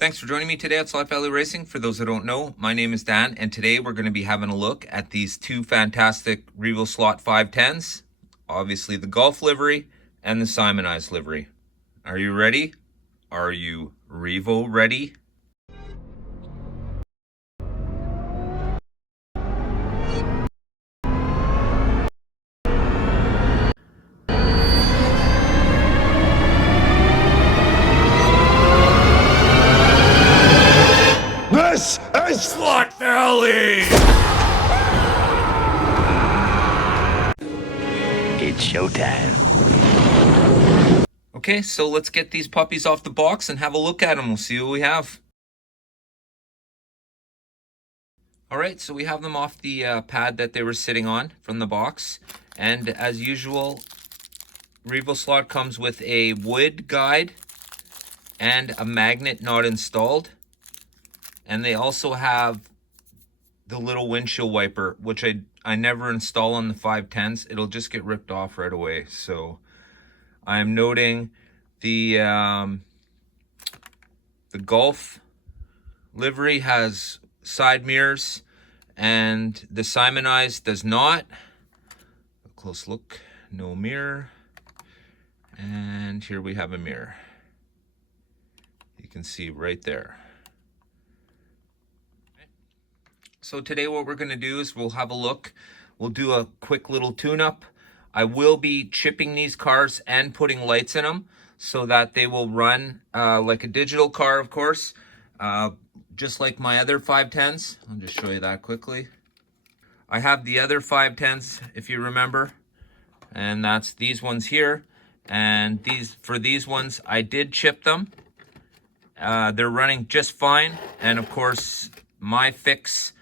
Thanks for joining me today at Slot Valley Racing. For those that don't know, my name is Dan, and today we're going to be having a look at these two fantastic Revoslot 510s. Obviously the Gulf livery and the Simoniz livery. Are you ready? Are you Revo ready? This is Slot Valley! It's showtime. Okay, so let's get these puppies off the box and have a look at them. We'll see what we have. Alright, so we have them off the pad that they were sitting on from the box. And as usual, Revoslot comes with a wood guide and a magnet not installed. And they also have the little windshield wiper, which I never install on the 510s. It'll just get ripped off right away. So I'm noting the Gulf livery has side mirrors and the Simoniz does not. A close look, no mirror. And here we have a mirror. You can see right there. So today what we're going to do is we'll have a look. We'll do a quick little tune-up. I will be chipping these cars and putting lights in them so that they will run like a digital car, of course, just like my other 510s. I'll just show you that quickly. I have the other 510s, if you remember, and that's these ones here. And for these ones, I did chip them. They're running just fine. And of course, my fix,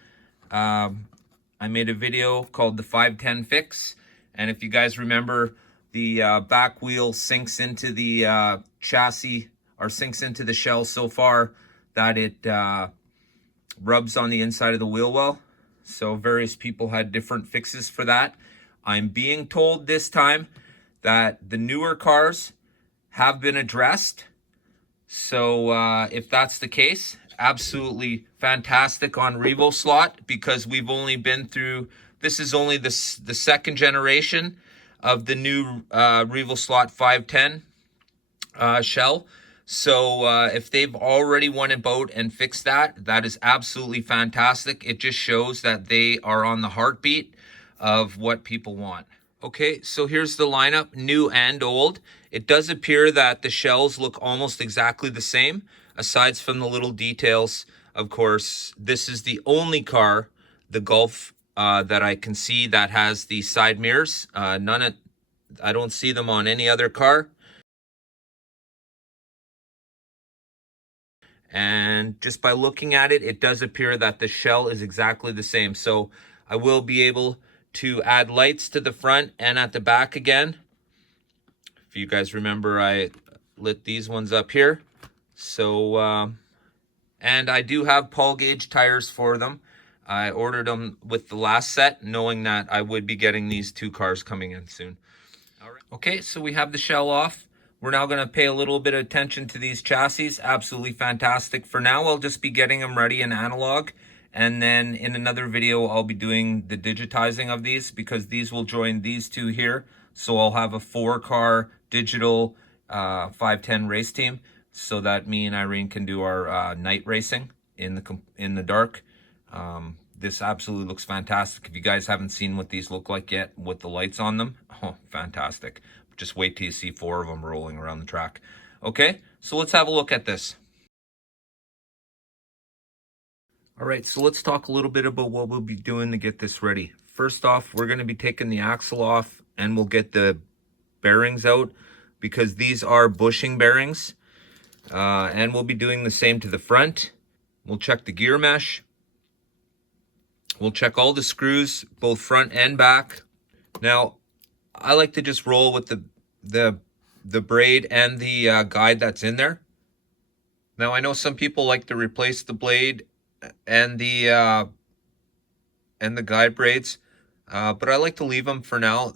I made a video called the 510 fix, and if you guys remember, the back wheel sinks into the chassis, or sinks into the shell so far that it rubs on the inside of the wheel well. So various people had different fixes for that. I'm being told this time that the newer cars have been addressed. So if that's the case, absolutely fantastic on Revoslot, because we've only been through, this is only the second generation of the new Revoslot 510 shell. So if they've already won a boat and fixed that, that is absolutely fantastic. It just shows that they are on the heartbeat of what people want. Okay, so here's the lineup, new and old. It does appear that the shells look almost exactly the same, aside from the little details. Of course, this is the only car, the Gulf, that I can see that has the side mirrors. I don't see them on any other car. And just by looking at it, it does appear that the shell is exactly the same. So I will be able to add lights to the front and at the back again. If you guys remember, I lit these ones up here. So, and I do have Paul gauge tires for them. I ordered them with the last set, knowing that I would be getting these two cars coming in soon. All right. Okay, so we have the shell off. We're now going to pay a little bit of attention to these chassis. Absolutely fantastic. For now, I'll just be getting them ready in analog. And then in another video, I'll be doing the digitizing of these, because these will join these two here. So I'll have a 4-car digital 510 race team, so that me and Irene can do our night racing in the dark. This absolutely looks fantastic. If you guys haven't seen what these look like yet with the lights on them, oh, fantastic. Just wait till you see 4 of them rolling around the track. Okay, so let's have a look at this. All right, so let's talk a little bit about what we'll be doing to get this ready. First off, we're going to be taking the axle off, and we'll get the bearings out, because these are bushing bearings. And we'll be doing the same to the front. We'll check the gear mesh. We'll check all the screws, both front and back. Now, I like to just roll with the braid and the guide that's in there. Now, I know some people like to replace the blade and the guide braids, but I like to leave them for now.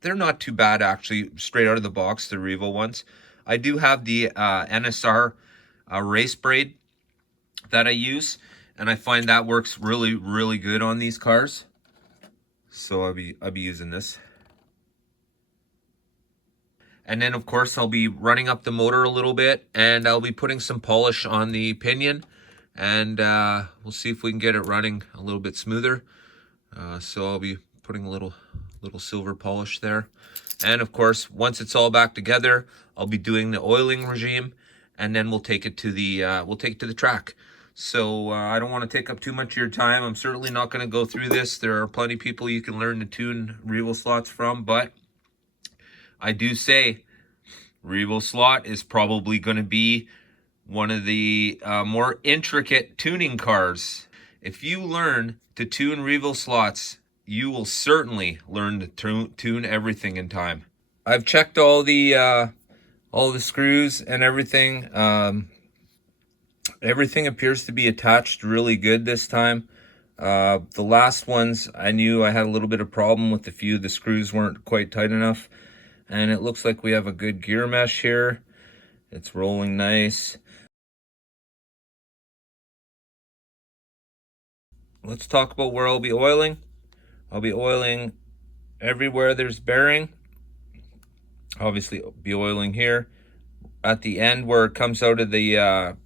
They're not too bad, actually, straight out of the box, the Revo ones. I do have the NSR race braid that I use, and I find that works really, really good on these cars. So I'll be using this. And then of course I'll be running up the motor a little bit, and I'll be putting some polish on the pinion, and we'll see if we can get it running a little bit smoother. So I'll be putting a little silver polish there. And of course, once it's all back together, I'll be doing the oiling regime, and then we'll take it to the track. So I don't want to take up too much of your time. I'm certainly not going to go through this. There are plenty of people you can learn to tune Revoslots from, but I do say Revoslot is probably going to be one of the more intricate tuning cars. If you learn to tune Revoslots, you will certainly learn to tune everything in time. I've checked all the screws and everything. Everything appears to be attached really good this time. The last ones, I knew I had a little bit of problem with a few. The screws weren't quite tight enough. And it looks like we have a good gear mesh here. It's rolling nice. Let's talk about where I'll be oiling. I'll be oiling everywhere there's bearing. Obviously, I'll be oiling here. At the end where it comes out of the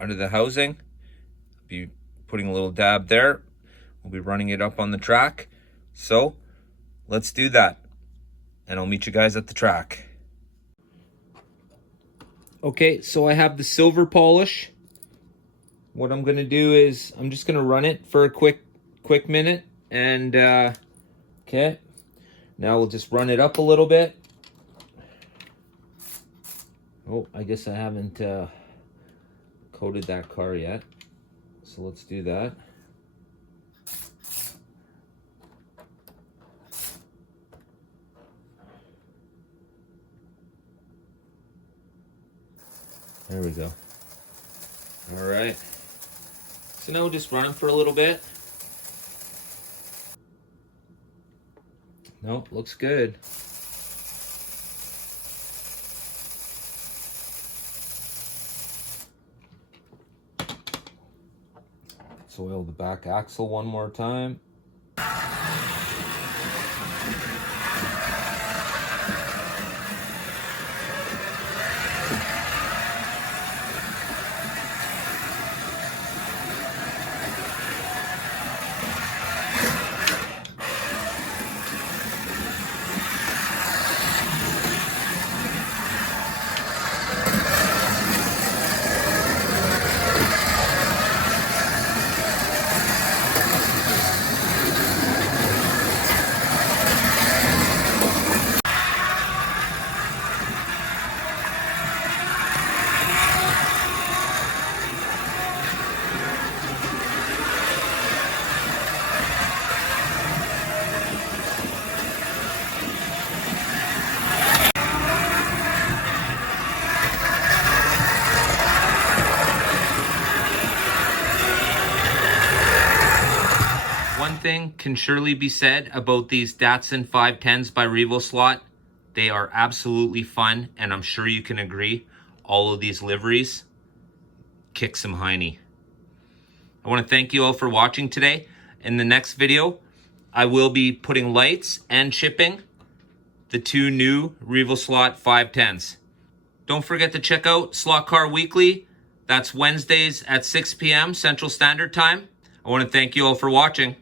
housing, I'll be putting a little dab there. We'll be running it up on the track. So, let's do that. And I'll meet you guys at the track. Okay, so I have the silver polish. What I'm gonna do is I'm just gonna run it for a quick minute, and okay. Now we'll just run it up a little bit. Oh, I guess I haven't coated that car yet, so let's do that. There we go. All right. So now we'll just run them for a little bit. Nope, looks good. Let's oil the back axle one more time. One thing can surely be said about these Datsun 510s by Revoslot. They are absolutely fun, and I'm sure you can agree. All of these liveries kick some hiney. I want to thank you all for watching today. In the next video, I will be putting lights and shipping the two new Revoslot 510s. Don't forget to check out Slot Car Weekly. That's Wednesdays at 6 p.m. Central Standard Time. I want to thank you all for watching.